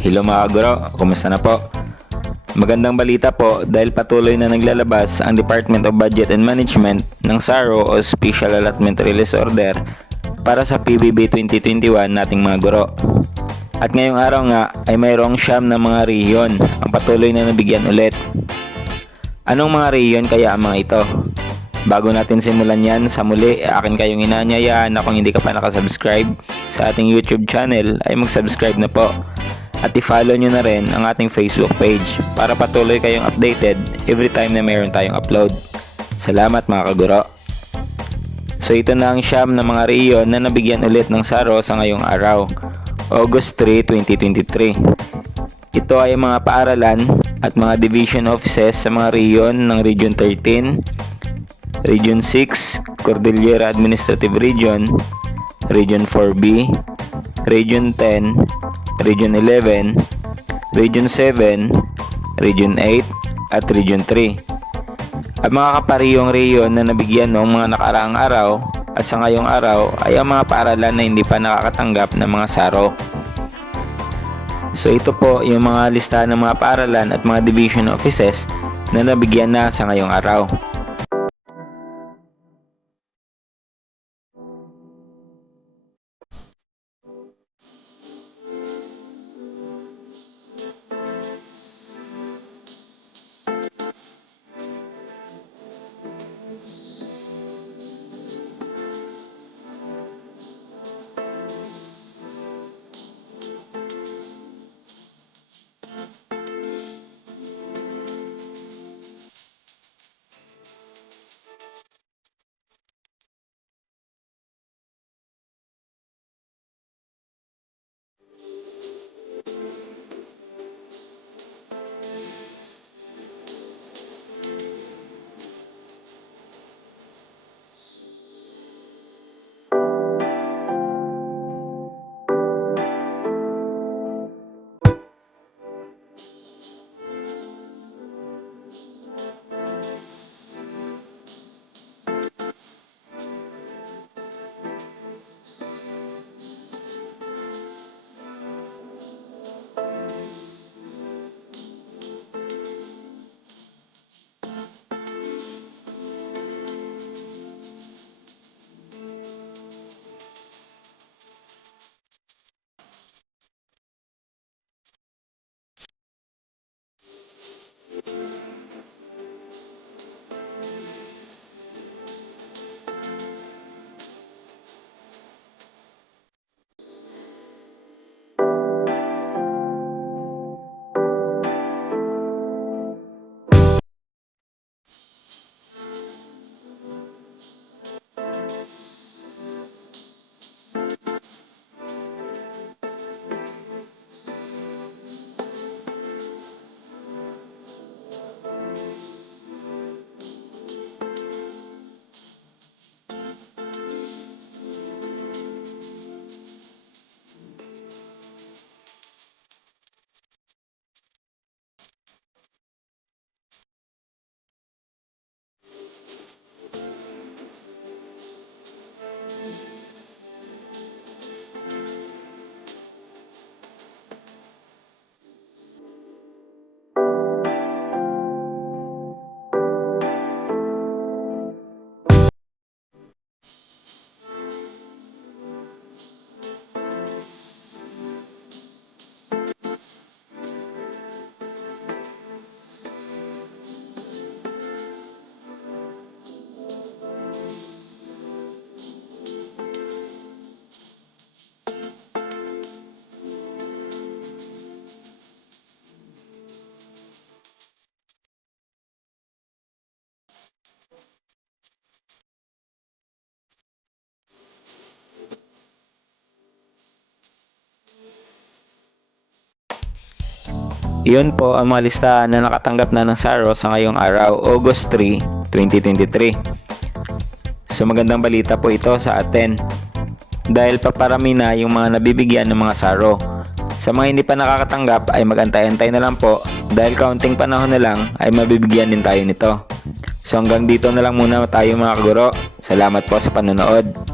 Hello mga kaguro, kumusta na po? Magandang balita po dahil patuloy na naglalabas ang Department of Budget and Management ng SARO o Special Allotment Release Order para sa PBB 2021 nating mga guro. At ngayong araw nga ay mayroong siyam na mga rehiyon ang patuloy na nabigyan ulit. Anong mga rehiyon kaya ang mga ito? Bago natin simulan yan, sa muli akin kayong inaanyayaan na kung hindi ka pa nakasubscribe sa ating YouTube channel ay mag-subscribe na po. At i-follow nyo na rin ang ating Facebook page para patuloy kayong updated every time na mayroon tayong upload. Salamat mga kaguro. So ito na ang siyam na mga rehiyon na nabigyan ulit ng SARO sa ngayong araw, August 3, 2023. Ito ay mga paaralan at mga division offices sa mga rehiyon ng Region 13, Region 6, Cordillera Administrative Region, Region 4B, Region 10, Region 11, Region 7, Region 8, at Region 3. Ang mga kaparehong rehiyon na nabigyan noong mga nakaraang araw at sa ngayong araw ay ang mga paaralan na hindi pa nakakatanggap ng mga SARO. So ito po yung mga listahan ng mga paaralan at mga division offices na nabigyan na sa ngayong araw. Iyon po ang mga listahan na nakatanggap na ng SARO sa ngayong araw, August 3, 2023. So magandang balita po ito sa atin dahil paparami na yung mga nabibigyan ng mga SARO. Sa mga hindi pa nakakatanggap ay mag-antay-antay na lang po dahil kaunting panahon na lang ay mabibigyan din tayo nito. So hanggang dito na lang muna tayo mga kaguro. Salamat po sa panonood.